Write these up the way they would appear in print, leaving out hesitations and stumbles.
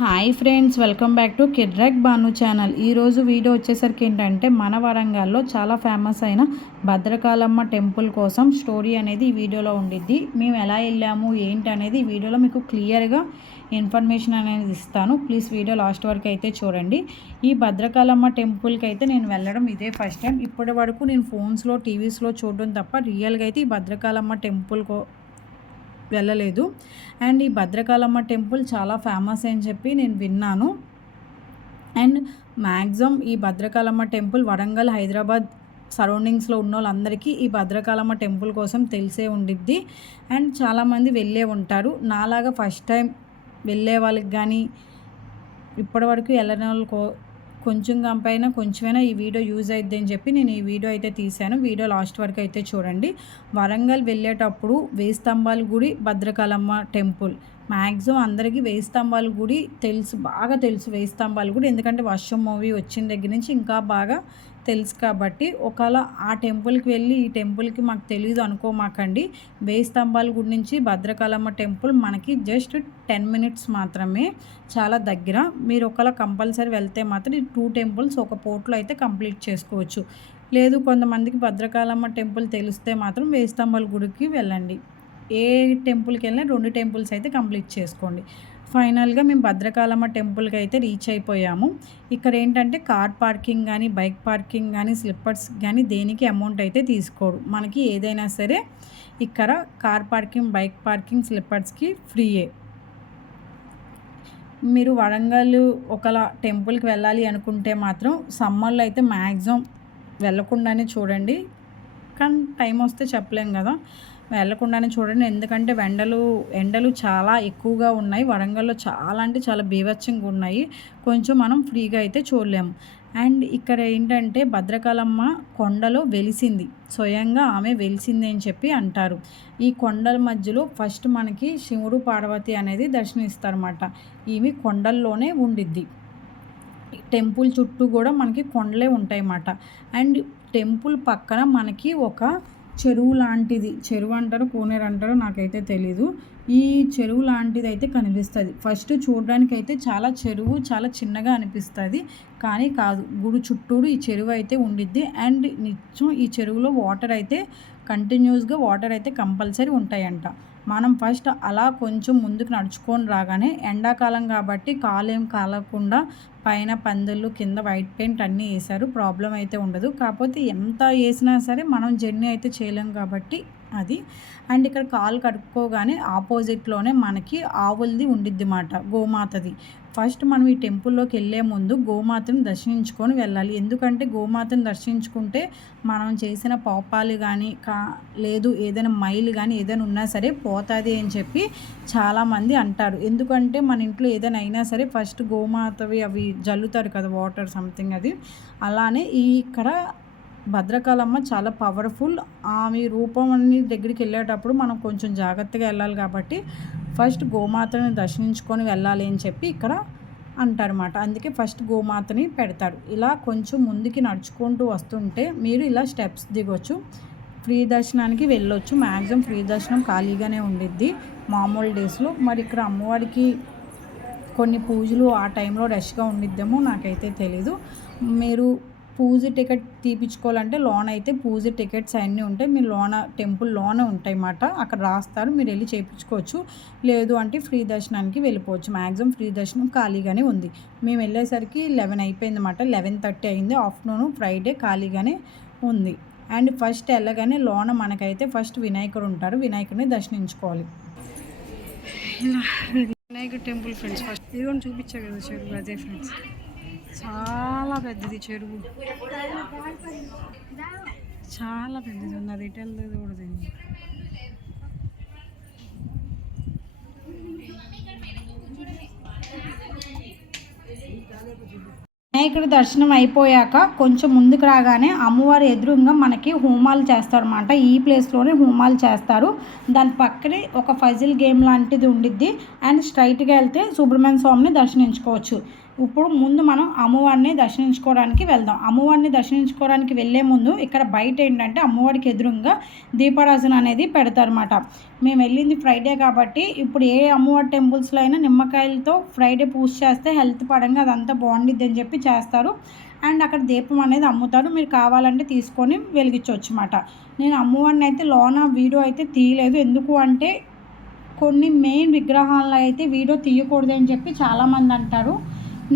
Hi friends, welcome back to కిడ్రాక్ Banu channel. ఈరోజు video వచ్చేసరికి ఏంటంటే మన వరంగల్లో చాలా ఫేమస్ అయిన భద్రకాళమ్మ టెంపుల్ కోసం స్టోరీ అనేది ఈ వీడియోలో ఉండిద్ది. మేము ఎలా వెళ్ళాము ఏంటి అనేది ఈ వీడియోలో మీకు క్లియర్గా ఇన్ఫర్మేషన్ అనేది ఇస్తాను. ప్లీజ్ వీడియో లాస్ట్ వరకు అయితే చూడండి. ఈ భద్రకాళమ్మ టెంపుల్కి అయితే నేను వెళ్ళడం ఇదే ఫస్ట్ టైం. ఇప్పటి వరకు నేను ఫోన్స్లో టీవీస్లో చూడడం తప్ప రియల్గా అయితే ఈ భద్రకాళమ్మ టెంపుల్ వెళ్ళలేదు. అండ్ ఈ భద్రకాళమ్మ టెంపుల్ చాలా ఫేమస్ అని చెప్పి నేను విన్నాను. అండ్ మ్యాక్సిమం ఈ భద్రకాళమ్మ టెంపుల్ వరంగల్, హైదరాబాద్ సరౌండింగ్స్లో ఉన్న వాళ్ళందరికీ ఈ భద్రకాళమ్మ టెంపుల్ కోసం తెలిసే ఉండిద్ది. అండ్ చాలామంది వెళ్ళే ఉంటారు. నాలాగా ఫస్ట్ టైం వెళ్ళే వాళ్ళకి కానీ ఇప్పటివరకు వెళ్ళని వాళ్ళు కొంచెమైనా ఈ వీడియో యూజ్ అయిద్ది అని చెప్పి నేను ఈ వీడియో అయితే తీశాను. వీడియో లాస్ట్ వరకు అయితే చూడండి. వరంగల్ వెళ్ళేటప్పుడు వేయి స్తంభాల గుడి, భద్రకాళమ్మ టెంపుల్ మ్యాక్సిమం అందరికీ వేయి స్తంభాల గుడి బాగా తెలుసు. వేయి స్తంభాల గుడి ఎందుకంటే వర్షం మూవీ వచ్చిన దగ్గర నుంచి ఇంకా బాగా తెలుసు కాబట్టి, ఒకవేళ ఆ టెంపుల్కి వెళ్ళి ఈ టెంపుల్కి మాకు తెలియదు అనుకోమాకండి. వేయి స్తంభాల గుడి నుంచి భద్రకాళమ్మ టెంపుల్ మనకి జస్ట్ 10 మినిట్స్ మాత్రమే, చాలా దగ్గర. మీరు ఒకవేళ కంపల్సరీ వెళ్తే మాత్రం ఈ 2 టెంపుల్స్ ఒక పోర్ట్లో అయితే కంప్లీట్ చేసుకోవచ్చు. లేదు కొంతమందికి భద్రకాళమ్మ టెంపుల్ తెలిస్తే మాత్రం వేయి స్తంభాల గుడికి వెళ్ళండి. ఏ టెంపుల్కి వెళ్ళినా 2 టెంపుల్స్ అయితే కంప్లీట్ చేసుకోండి. ఫైనల్గా మేము భద్రకాళమ్మ టెంపుల్కి అయితే రీచ్ అయిపోయాము. ఇక్కడ ఏంటంటే కార్ పార్కింగ్ కానీ, బైక్ పార్కింగ్ కానీ, స్లిప్పర్స్ కానీ దేనికి అమౌంట్ అయితే తీసుకోడు. మనకి ఏదైనా సరే ఇక్కడ కార్ పార్కింగ్, బైక్ పార్కింగ్, స్లిప్పర్స్కి ఫ్రీయే. మీరు వరంగల్ ఒకలా టెంపుల్కి వెళ్ళాలి అనుకుంటే మాత్రం సమ్మర్లో అయితే మ్యాక్సిమం వెళ్ళకుండానే చూడండి. కానీ టైం వస్తే చెప్పలేం కదా, వెళ్ళకుండానే చూడండి. ఎందుకంటే ఎండలు చాలా ఎక్కువగా ఉన్నాయి వరంగల్లో. చాలా అంటే చాలా బీభత్సంగా ఉన్నాయి. కొంచెం మనం ఫ్రీగా అయితే చూడలేము. అండ్ ఇక్కడ ఏంటంటే భద్రకాళమ్మ కొండలో వెలిసింది, స్వయంగా ఆమె వెలిసింది అని చెప్పి అంటారు. ఈ కొండల మధ్యలో ఫస్ట్ మనకి శివుడు, పార్వతి అనేది దర్శనమిస్తారన్నమాట. ఈమె కొండల్లోనే ఉండిద్ది. టెంపుల్ చుట్టూ కూడా మనకి కొండలే ఉంటాయి అన్నమాట. అండ్ టెంపుల్ పక్కన మనకి ఒక చెరువు లాంటిది, చెరువు అంటారు కోనేరు అంటారు నాకైతే తెలీదు, ఈ చెరువు లాంటిది అయితే కనిపిస్తుంది. ఫస్ట్ చూడడానికి అయితే చెరువు చాలా చిన్నగా అనిపిస్తుంది, కానీ కాదు, గుడి చుట్టూరు ఈ చెరువు అయితే ఉండిద్ది. అండ్ నిత్యం ఈ చెరువులో వాటర్ అయితే కంటిన్యూస్గా వాటర్ అయితే కంపల్సరీ ఉంటాయంట. మనం ఫస్ట్ అలా కొంచెం ముందుకు నడుచుకొని రాగానే, ఎండాకాలం కాబట్టి కాలేం కాలకుండా పైన పందిళ్ళు, కింద వైట్ పెయింట్ అన్నీ వేశారు. ప్రాబ్లం అయితే ఉండదు. కాకపోతే ఎంత వేసినా సరే మనం జర్నీ అయితే చేయలేం కాబట్టి అది. అండ్ ఇక్కడ కాలు కడుక్కోగానే ఆపోజిట్లోనే మనకి ఆవులది ఉండిద్ది మాట, గోమాతది. ఫస్ట్ మనం ఈ టెంపుల్లోకి వెళ్ళే ముందు గోమాతను దర్శించుకొని వెళ్ళాలి. ఎందుకంటే గోమాతను దర్శించుకుంటే మనం చేసిన పాపాలు కానీ లేదు ఏదైనా మైలు కానీ ఏదైనా ఉన్నా సరే పోతుంది అని చెప్పి చాలామంది అంటారు. ఎందుకంటే మన ఇంట్లో ఏదైనా అయినా సరే ఫస్ట్ గోమాతవి అవి జల్లుతారు కదా, వాటర్ సంథింగ్ అది. అలానే ఇక్కడ భద్రకాళమ్మ చాలా పవర్ఫుల్. ఆమె రూపం అన్ని దగ్గరికి వెళ్ళేటప్పుడు మనం కొంచెం జాగ్రత్తగా వెళ్ళాలి కాబట్టి ఫస్ట్ గోమాతని దర్శించుకొని వెళ్ళాలి అని చెప్పి ఇక్కడ అంటారన్నమాట. అందుకే ఫస్ట్ గోమాతని పెడతారు. ఇలా కొంచెం ముందుకి నడుచుకుంటూ వస్తుంటే మీరు ఇలా స్టెప్స్ దిగొచ్చు, ఫ్రీ దర్శనానికి వెళ్ళొచ్చు. మ్యాక్సిమం ఫ్రీ దర్శనం ఖాళీగానే ఉండిద్ది మామూలు డేస్లో. మరి ఇక్కడ అమ్మవారికి కొన్ని పూజలు ఆ టైంలో రష్గా ఉండిద్దేమో నాకైతే తెలీదు. మీరు పూజ టికెట్ తీపించుకోవాలంటే లోన అయితే పూజ టికెట్స్ అన్నీ ఉంటాయి. మీరు టెంపుల్ లోన ఉంటాయి అన్నమాట, అక్కడ రాస్తారు, మీరు వెళ్ళి చేయించుకోవచ్చు. లేదు అంటే ఫ్రీ దర్శనానికి వెళ్ళిపోవచ్చు. మ్యాక్సిమం ఫ్రీ దర్శనం ఖాళీగానే ఉంది. మేము వెళ్ళేసరికి 11 అయిపోయింది అన్నమాట, 11:30 అయింది. ఆఫ్టర్నూన్ ఫ్రైడే ఖాళీగానే ఉంది. అండ్ ఫస్ట్ వెళ్ళగానే లోన మనకైతే ఫస్ట్ వినాయకుడు ఉంటారు, వినాయకుడిని దర్శించుకోవాలి. వినాయకుడు టెంపుల్ ఫ్రెండ్స్ ఫస్ట్ ఇదిగోని చూపించా కదా చెరువు, అదే ఫ్రెండ్స్ చాలా పెద్దది చెరువు, చాలా పెద్దది ఉంది. అది ఇటు వెళ్ళదు కూడా తెలియదు. వినాయకుడి దర్శనం అయిపోయాక కొంచెం ముందుకు రాగానే అమ్మవారి ఎదురుగా మనకి హోమాలు చేస్తారన్నమాట. ఈ ప్లేస్లోనే హోమాలు చేస్తారు. దాని పక్కనే ఒక ఫజిల్ గేమ్ లాంటిది ఉండిద్ది. అండ్ స్ట్రైట్గా వెళ్తే సుబ్రహ్మణ్య స్వామిని దర్శించుకోవచ్చు. ఇప్పుడు ముందు మనం అమ్మవారిని దర్శించుకోవడానికి వెళ్దాం. అమ్మవారిని దర్శించుకోవడానికి వెళ్ళే ముందు ఇక్కడ బయట ఏంటంటే అమ్మవారికి ఎదురుగా దీపారాజన అనేది పెడతారన్నమాట. మేము వెళ్ళింది ఫ్రైడే కాబట్టి ఇప్పుడు ఏ అమ్మవారి టెంపుల్స్లో అయినా నిమ్మకాయలతో ఫ్రైడే పూజ చేస్తే హెల్త్ పరంగా అదంతా బాగుండిద్ది అని చెప్పి చేస్తారు. అండ్ అక్కడ దీపం అనేది అమ్ముతారు, మీరు కావాలంటే తీసుకొని వెలిగించవచ్చు అన్నమాట. నేను అమ్మవారిని అయితే లోన వీడియో అయితే తీయలేదు, ఎందుకు అంటే కొన్ని మెయిన్ విగ్రహాలను అయితే వీడియో తీయకూడదు అని చెప్పి చాలామంది అంటారు.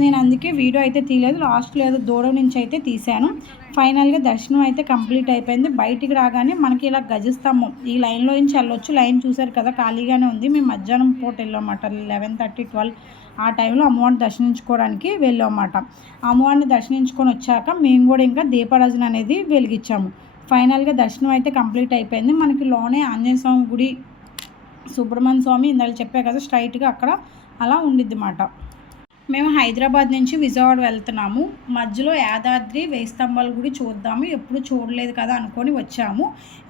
నేను అందుకే వీడియో అయితే తీయలేదు, లాస్ట్లో ఏదో దూరం నుంచి అయితే తీశాను. ఫైనల్గా దర్శనం అయితే కంప్లీట్ అయిపోయింది. బయటికి రాగానే మనకి ఇలా గజస్తంభం ఈ లైన్లో నుంచి వెళ్ళొచ్చు. లైన్ చూసారు కదా ఖాళీగానే ఉంది. మేము మధ్యాహ్నం పూట వెళ్ళామన్నమాట, 11:30, 12 ఆ టైంలో అమ్మవారిని దర్శించుకోవడానికి వెళ్ళామన్నమాట. అమ్మవారిని దర్శించుకొని వచ్చాక మేము కూడా ఇంకా దీపారాజన అనేది వెలిగించాము. ఫైనల్గా దర్శనం అయితే కంప్లీట్ అయిపోయింది. మనకి లోనే ఆంజనేయ స్వామి గుడి, సుబ్రహ్మణ్య స్వామి ఇందాక చెప్పే కదా స్ట్రైట్గా అక్కడ అలా ఉండిద్ది అన్నమాట. మేము హైదరాబాద్ నుంచి విజయవాడ వెళ్తున్నాము. మధ్యలో యాదాద్రి వేయి స్తంభాల గుడి చూద్దాము, ఎప్పుడు చూడలేదు కదా అనుకొని వచ్చాము.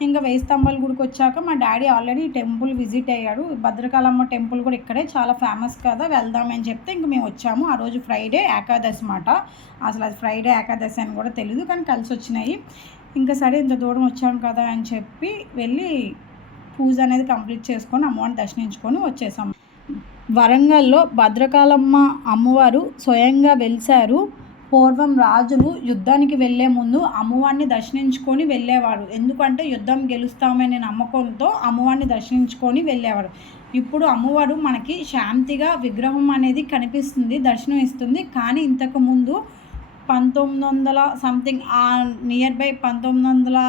ఇంకా వేయి స్తంభాల గుడికి వచ్చాక మా డాడీ ఆల్రెడీ టెంపుల్ విజిట్ అయ్యాడు. భద్రకాళమ్మ టెంపుల్ కూడా ఇక్కడే చాలా ఫేమస్ కదా, వెళ్దామని చెప్తే ఇంక మేము వచ్చాము. ఆ రోజు ఫ్రైడే ఏకాదశి మాట, అసలు అది ఫ్రైడే ఏకాదశి అని కూడా తెలియదు, కానీ కలిసి వచ్చినాయి. ఇంకా సరే ఇంత దూరం వచ్చాము కదా అని చెప్పి వెళ్ళి పూజ అనేది కంప్లీట్ చేసుకొని అమ్మవారిని దర్శించుకొని వచ్చేసాము. వరంగల్లో భద్రకాళమ్మ అమ్మవారు స్వయంగా వెలిశారు. పూర్వం రాజులు యుద్ధానికి వెళ్ళే ముందు అమ్మవారిని దర్శించుకొని వెళ్ళేవారు, ఎందుకంటే యుద్ధం గెలుస్తామనే నమ్మకంతో అమ్మవారిని దర్శించుకొని వెళ్ళేవారు. ఇప్పుడు అమ్మవారు మనకి శాంతిగా విగ్రహం అనేది కనిపిస్తుంది, దర్శనం ఇస్తుంది. కానీ ఇంతకుముందు 1900 సంథింగ్ ఆ నియర్ బై 1943,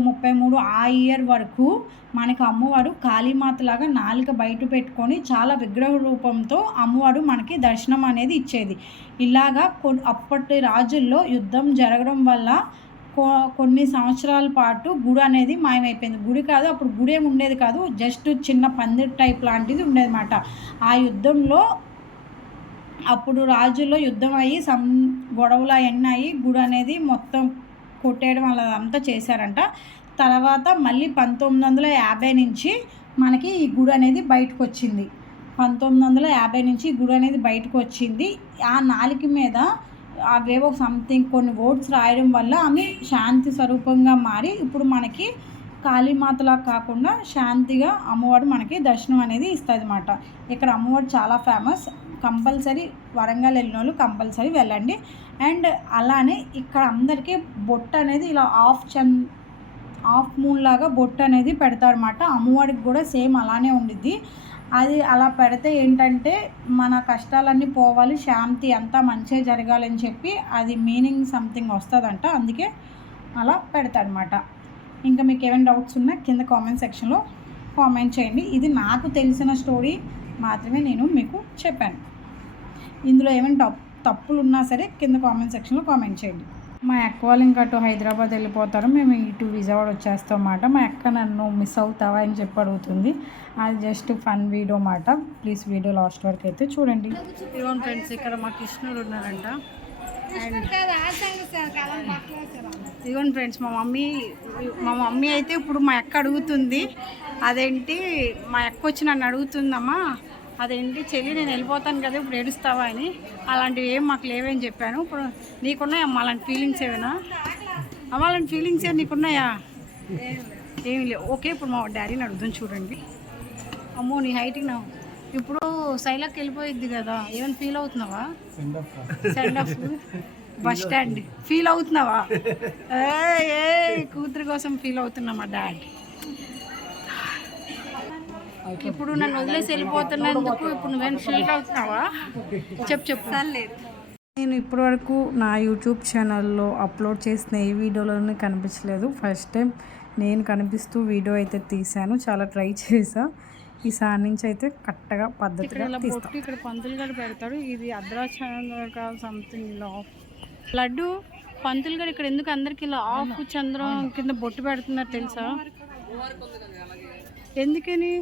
33 ఆ ఇయర్ వరకు మనకు అమ్మవారు కాళీమాతలాగా నాలుక బయట పెట్టుకొని చాలా విగ్రహ రూపంతో అమ్మవారు మనకి దర్శనం అనేది ఇచ్చేది. ఇలాగా అప్పటి రాజుల్లో యుద్ధం జరగడం వల్ల కొన్ని సంవత్సరాల పాటు గుడి అనేది మాయమైపోయింది. గుడి కాదు, అప్పుడు గుడి ఏమి ఉండేది కాదు, జస్ట్ చిన్న పందిరి టైప్ లాంటిది ఉండేది అన్నమాట. ఆ యుద్ధంలో అప్పుడు రాజుల్లో యుద్ధం అయ్యి గొడవలు అవన్నీ అయ్యి గుడి అనేది మొత్తం కొట్టేయడం వల్ల అంతా చేశారంట. తర్వాత మళ్ళీ 1950 నుంచి మనకి ఈ గుడి అనేది బయటకు వచ్చింది. 1950 నుంచి ఈ గుడి అనేది బయటకు వచ్చింది. ఆ నాలుక మీద అవేవో సంథింగ్ కొన్ని వర్డ్స్ రాయడం వల్ల ఆమె శాంతి స్వరూపంగా మారి ఇప్పుడు మనకి కాళీమాతలా కాకుండా శాంతిగా అమ్మవారు మనకి దర్శనం అనేది ఇస్తుంది అన్నమాట. ఇక్కడ అమ్మవారు చాలా ఫేమస్, కంపల్సరీ వరంగల్ వెళ్ళిన వాళ్ళు కంపల్సరీ వెళ్ళండి. అండ్ అలానే ఇక్కడ అందరికీ బొట్టు అనేది ఇలా హాఫ్ మూన్ లాగా బొట్టు అనేది పెడతారన్నమాట. అమ్మవారికి కూడా సేమ్ అలానే ఉండిద్ది. అది అలా పెడితే ఏంటంటే మన కష్టాలన్నీ పోవాలి, శాంతి అంతా మంచిగా జరగాలని చెప్పి అది మీనింగ్ సంథింగ్ వస్తుందంట, అందుకే అలా పెడతారన్నమాట. ఇంకా మీకు ఏమైనా డౌట్స్ ఉన్నా కింద కామెంట్ సెక్షన్లో కామెంట్ చేయండి. ఇది నాకు తెలిసిన స్టోరీ మాత్రమే నేను మీకు చెప్పాను. ఇందులో ఏమైనా తప్పులు ఉన్నా సరే కింద కామెంట్ సెక్షన్లో కామెంట్ చేయండి. మా అక్క వాళ్ళు ఇంకా అటు హైదరాబాద్ వెళ్ళిపోతారు, మేము ఇటు విజయవాడ వచ్చేస్తాం అన్నమాట. మా అక్క నన్ను మిస్ అవుతావా అని చెప్పి అడుగుతుంది, అది జస్ట్ ఫన్ వీడియో అన్నమాట. ప్లీజ్ వీడియో లాస్ట్ వరకు అయితే చూడండి. ఇదిగోండి ఫ్రెండ్స్, ఇక్కడ మా కృష్ణుడు ఉన్నారంట. ఇదిగోండి ఫ్రెండ్స్, మా మమ్మీ అయితే ఇప్పుడు మా అక్క అడుగుతుంది, అదేంటి మా అక్క వచ్చి నన్ను అడుగుతుందమ్మా, అదేంటి చెల్లి నేను వెళ్ళిపోతాను కదా ఇప్పుడు ఏడుస్తావా అని. అలాంటివి ఏం మాకు లేవని చెప్పాను. ఇప్పుడు నీకున్నాయమ్మా అలాంటి ఫీలింగ్స్ ఏమైనా? అమ్మ అలాంటి ఫీలింగ్స్ ఏమి నీకున్నాయా? ఏమి లేవు. ఓకే, ఇప్పుడు మా డాడీని అడుగుతాను చూడండి. అమ్మో నీ హైట్కి నా ఇప్పుడు సైలాకి వెళ్ళిపోయిద్ది కదా, ఏమైనా ఫీల్ అవుతున్నావా? Send off bus stand feel అవుతున్నావా? ఏ కూతురు కోసం ఫీల్ అవుతున్నా మా డాడీ. ఇప్పుడు నన్ను వదిలేసి వెళ్ళిపోతున్నందుకు ఇప్పుడు నువ్వేం ఫీల్ అవుతున్నావా? చెప్పు. నేను ఇప్పటివరకు నా యూట్యూబ్ ఛానల్లో అప్లోడ్ చేసిన ఏ వీడియోలోనే కనిపించలేదు. ఫస్ట్ టైం నేను కనిపిస్తూ వీడియో అయితే తీశాను, చాలా ట్రై చేసా. ఈసారి నుంచి అయితే కరెక్ట్గా పద్ధతిగా తీస్తాను. ఇక్కడ పంతులు గారు పెడతాడు, ఇది అద్రాచంద్ర సంథింగ్ లడ్డు. పంతులు గారు ఇక్కడ ఎందుకు అందరికి ఇలా ఆఫ్ చంద్రం కింద బొట్టు పెడుతున్నారు తెలుసా? ఎందుకని?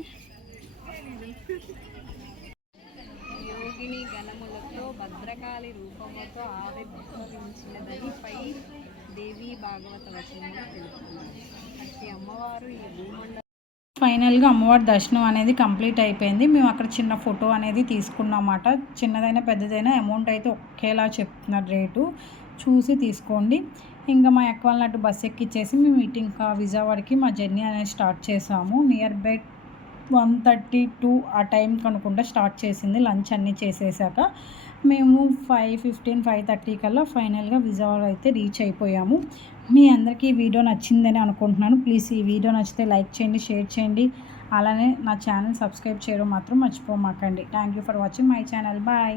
యోగిని గణములతో భద్రకాళి రూపముతో ఆవిర్భవించినదని పై దేవి భాగవత వచనంలో తెలుపుతున్నారు. అట్టి అమ్మవారు ఈ భూమండలం ఫైనల్గా అమ్మవారి దర్శనం అనేది కంప్లీట్ అయిపోయింది. మేము అక్కడ చిన్న ఫోటో అనేది తీసుకున్నమాట. చిన్నదైనా పెద్దదైనా అమౌంట్ అయితే ఒకేలా చెప్తున్నారు రేటు, చూసి తీసుకోండి. ఇంకా మా అక్క వాళ్ళని అటు బస్ ఎక్కిచ్చేసి మేము ఇటు ఇంకా విజయవాడకి మా జర్నీ అనేది స్టార్ట్ చేసాము. నియర్ బై 1:32 ఆ టైంకి అనుకుంటా స్టార్ట్ చేసింది. లంచ్ అన్నీ చేసేసాక మేము 5:15, 5:30 కల్లా ఫైనల్గా విజయవాడ అయితే రీచ్ అయిపోయాము. మీ అందరికీ ఈ వీడియో నచ్చిందని అనుకుంటున్నాను. ప్లీజ్ ఈ వీడియో నచ్చితే లైక్ చేయండి, షేర్ చేయండి. అలానే నా ఛానల్ సబ్స్క్రైబ్ చేయడం మాత్రం మర్చిపోమాకండి. Thank you for watching my channel. Bye.